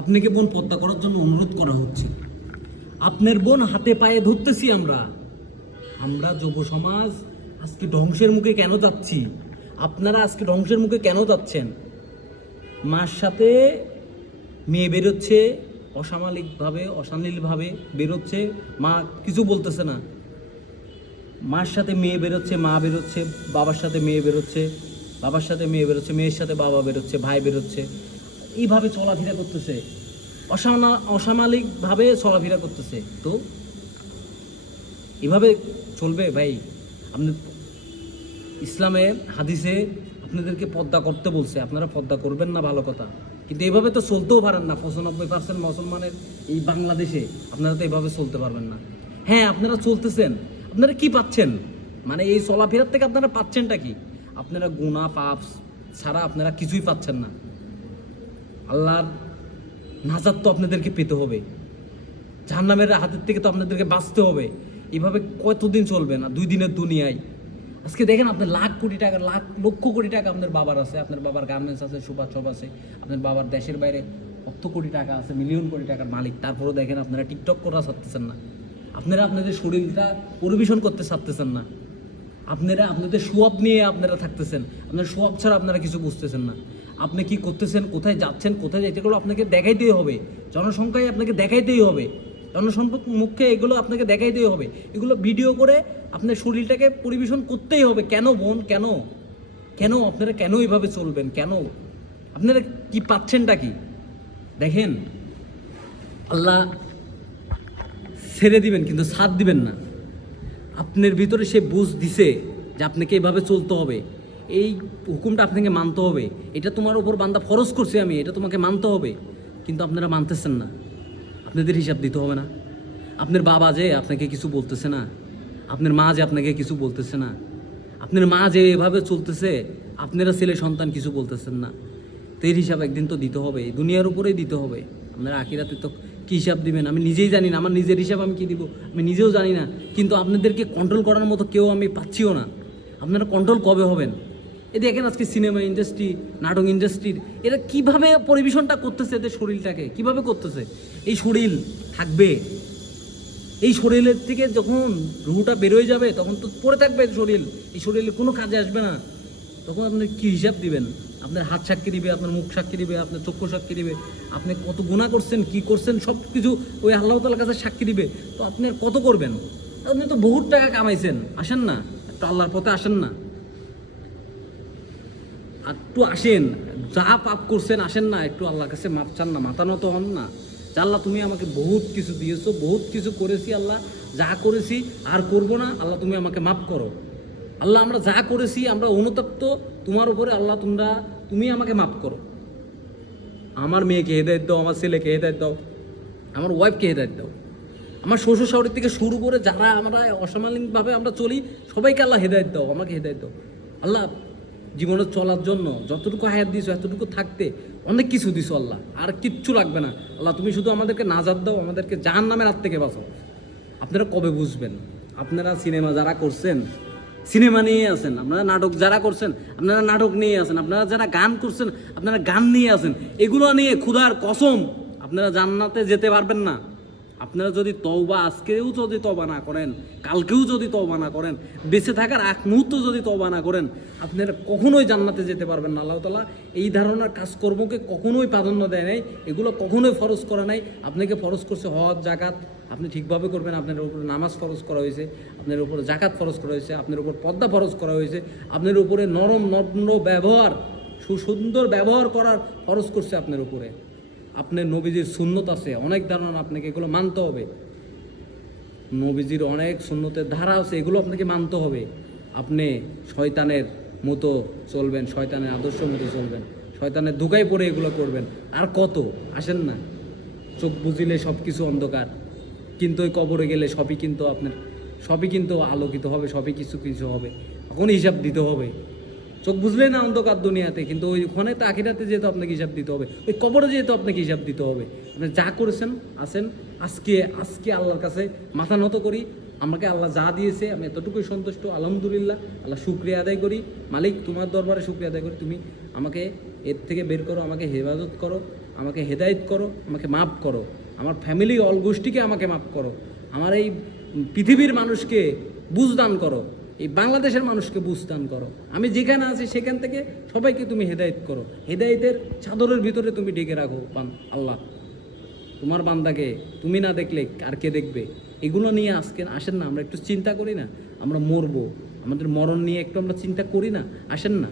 আপনাকে বোন পদ্মা করার জন্য অনুরোধ করা হচ্ছে। আপনার বোন হাতে পায়ে ধরতেছি আমরা। আমরা যুব সমাজ আজকে ধ্বংসের মুখে কেন যাচ্ছি? আপনারা আজকে ধ্বংসের মুখে কেন যাচ্ছেন? মার সাথে মেয়ে বেরোচ্ছে অসামাজিকভাবে, অশালীনভাবে বেরোচ্ছে, মা কিছু বলতেছে না। মার সাথে মেয়ে বেরোচ্ছে, মা বেরোচ্ছে, বাবার সাথে মেয়ে বেরোচ্ছে, বাবার সাথে মেয়ে বেরোচ্ছে, মেয়ের সাথে বাবা বেরোচ্ছে, ভাই বেরোচ্ছে, এইভাবে চলাফেরা করতেছে, অসামাজিকভাবে চলাফেরা করতেছে। তো এভাবে চলবে ভাই? আপনি ইসলামে হাদিসে আপনাদেরকে পর্দা করতে বলছে, আপনারা পর্দা করবেন না, ভালো কথা, কিন্তু এভাবে তো চলতেও পারেন না। 95% মুসলমানের এই বাংলাদেশে আপনারা তো এভাবে চলতে পারবেন না। হ্যাঁ, আপনারা চলতেছেন, আপনারা কি পাচ্ছেন? মানে এই চলাফেরার থেকে আপনারা পাচ্ছেনটা কি? আপনারা গুনাহ পাপ ছাড়া আপনারা কিছুই পাচ্ছেন না। আল্লাহর নাজাত তো আপনাদেরকে পেতে হবে, জাহান্নামের হাতের থেকে তো আপনাদেরকে বাঁচতে হবে। এভাবে কতদিন চলবে না? 2 দিনের দুনিয়ায় আজকে দেখেন, আপনার লাখ কোটি টাকা, লক্ষ কোটি টাকা আপনার বাবার আছে, আপনার বাবার গার্মেন্টস আছে, সুপার শপ আছে, আপনার বাবার দেশের বাইরে কত কোটি টাকা আছে, মিলিয়ন কোটি টাকার মালিক। তারপরেও দেখেন আপনারা টিকটক করা ছাড়তেছেন না, আপনারা আপনাদের শরীরটা পরিবেশন করতে ছাড়তেছেন না, আপনারা আপনাদের সোয়াব নিয়ে আপনারা থাকতেছেন, আপনার সোয়াব ছাড়া আপনারা কিছু বুঝতেছেন না। আপনি কি করতেছেন, কোথায় যাচ্ছেন, কোথায় যাইতে, এগুলো আপনাকে দেখাইতেই হবে। জনসংখ্যায় আপনাকে দেখাইতেই হবে, জনসম্মুখে এগুলো আপনাকে দেখাইতেই হবে। এগুলো ভিডিও করে আপনার শরীরটাকে পরিবেশন করতেই হবে। কেন বোন, কেন কেন আপনারা কেন এইভাবে চলবেন? কেন? আপনারা কি পাচ্ছেনটা কি? দেখেন, আল্লাহ ছেড়ে দিবেন কিন্তু সাথ দিবেন না। আপনার ভিতরে সে বুঝ দিছে যে আপনাকে এইভাবে চলতে হবে, এই হুকুমটা আপনাকে মানতে হবে, এটা তোমার উপর বান্দা ফরজ করছে, আমি এটা তোমাকে মানতে হবে, কিন্তু আপনারা মানতেছেন না। আপনাদের হিসাব দিতে হবে না? আপনার বাবা যে আপনাকে কিছু বলতেছে না, আপনার মা যে আপনাকে কিছু বলতেছে না, আপনার মা যে এভাবে চলতেছে, আপনারা ছেলে সন্তান কিছু বলতেছেন না, তো এর হিসাব একদিন তো দিতে হবে, দুনিয়ার উপরেই দিতে হবে। আপনারা আখিরাতে তো কী হিসাব দিবেন আমি নিজেই জানি না, আমার নিজের হিসাব আমি কী দিব আমি নিজেও জানি না, কিন্তু আপনাদেরকে কন্ট্রোল করার মতো কেউ আমি পাচ্ছিও না। আপনারা কন্ট্রোল কবে হবেন? এই দেখেন আজকে সিনেমা ইন্ডাস্ট্রি, নাটক ইন্ডাস্ট্রির এরা কিভাবে পরিবেশনটা করতেছে, এদের শরীরটাকে কিভাবে করতেছে। এই শরীর থাকবে, এই শরীরের থেকে যখন রুহটা বেরোয় যাবে তখন তো পড়ে থাকবে শরীর, এই শরীরে কোনো কাজে আসবে না। তখন আপনি কী হিসাব দিবেন? আপনার হাত সাক্ষী দিবে, আপনার মুখ সাক্ষী দিবে, আপনার চক্ষু সাক্ষী দিবে, আপনি কত গুনাহ করছেন, কি করছেন, সব কিছু ওই আল্লাহ তাআলার কাছে সাক্ষী দিবে। তো আপনি কত করবেন? আপনি তো বহুত টাকা কামাইছেন, আসেন না একটু আল্লাহর পথে, আসেন না একটু, আসেন, যা পাপ করছেন আসেন না একটু আল্লাহর কাছে মাপ চান না, মাথা নত হন না। আল্লাহ তুমি আমাকে বহুত কিছু দিয়েছো, বহুত কিছু করেছি, আল্লাহ যা করেছি আর করব না, আল্লাহ তুমি আমাকে মাফ করো। আল্লাহ আমরা যা করেছি আমরা অনুতপ্ত তোমার উপরে, আল্লাহ তুমি আমাকে মাফ করো। আমার মেয়েকে হেদায়েত দাও, আমার ছেলেকে হেদায়েত দাও, আমার ওয়াইফকে হেদায়েত দাও, আমার শ্বশুর শাশুড়ির থেকে শুরু করে যারা আমরা অসামাজিকভাবে আমরা চলি সবাইকে আল্লাহ হেদায়েত দাও, আমাকে হেদায়েত দাও। আল্লাহ জীবনে চলার জন্য যতটুকু হায়াত দিছো এতটুকু থাকতে অনেক কিছু দিছো আল্লাহ, আর কিচ্ছু লাগবে না। আল্লাহ তুমি শুধু আমাদেরকে নাজাত দাও, আমাদেরকে জাহান্নামের হাত থেকে বাঁচাও। আপনারা কবে বুঝবেন? আপনারা সিনেমা যারা করছেন সিনেমা নিয়ে আছেন, আপনারা নাটক যারা করছেন আপনারা নাটক নিয়ে আছেন, আপনারা যারা গান করছেন আপনারা গান নিয়ে আছেন, এগুলো নিয়ে খোদার কসম আপনারা জান্নাতে যেতে পারবেন না। আপনারা যদি তওবা আজকেও যদি তওবা না করেন, কালকেও যদি তওবা না করেন, বেঁচে থাকার এক মুহূর্ত যদি তওবা না করেন, আপনারা কখনোই জান্নাতে যেতে পারবেন না। আল্লাহ তাআলা এই ধরনের কাজকর্মকে কখনোই প্রাধান্য দেয় নাই, এগুলো কখনোই ফরজ করা নাই। আপনাকে ফরজ করছে হজ জাকাত, আপনি ঠিকভাবে করবেন। আপনার উপরে নামাজ ফরজ করা হয়েছে, আপনার উপরে জাকাত ফরজ করা হয়েছে, আপনার উপর পর্দা ফরজ করা হয়েছে, আপনার উপরে নরম নম্র ব্যবহার, সুন্দর ব্যবহার করার ফরজ করছে আপনার উপরে। আপনার নবীজির সুন্নত আছে অনেক ধারণা, আপনাকে এগুলো মানতে হবে। নবীজির অনেক সুন্নতের ধারা আছে, এগুলো আপনাকে মানতে হবে। আপনি শয়তানের মতো চলবেন, শয়তানের আদর্শ মতো চলবেন, শয়তানের ধোঁকায় পড়ে এগুলো করবেন। আর কত? আসেন না, চোখ বুঝিলে সব কিছু অন্ধকার, কিন্তু ওই কবরে গেলে সবই কিন্তু আলোকিত হবে, সবই কিছু হবে। এখন হিসাব দিতে হবে। চোখ বুঝলেই না অন্ধকার দুনিয়াতে, কিন্তু ওইখানে তো আখিরাতে যেহেতু আপনাকে হিসাব দিতে হবে, ওই কবরে যেহেতু আপনাকে হিসাব দিতে হবে। আপনি যা করেছেন আসেন, আজকে আল্লাহর কাছে মাথা নত করি। আমাকে আল্লাহ যা দিয়েছে আমি এতটুকুই সন্তুষ্ট, আলহামদুলিল্লাহ। আল্লাহ শুকরিয়া আদায় করি, মালিক তোমার দরবারে শুকরিয়া আদায় করি, তুমি আমাকে এর থেকে বের করো, আমাকে হেফাজত করো, আমাকে হেদায়েত করো, আমাকে মাফ করো, আমার ফ্যামিলি অল গোষ্ঠীকে আমাকে মাফ করো, আমার এই পৃথিবীর মানুষকে বুঝদান করো, এই বাংলাদেশের মানুষকে বুঝদান করো, আমি যেখানে আছি সেখান থেকে সবাইকে তুমি হেদায়েত করো, হেদায়েতের চাদরের ভিতরে তুমি ঢেকে রাখো আল্লাহ। তোমার বান্দাকে তুমি না দেখলে আর কে দেখবে? এগুলো নিয়ে আজকে আসেন না, আমরা একটু চিন্তা করি না? আমরা মরবো, আমাদের মরণ নিয়ে একটু আমরা চিন্তা করি না? আসেন না।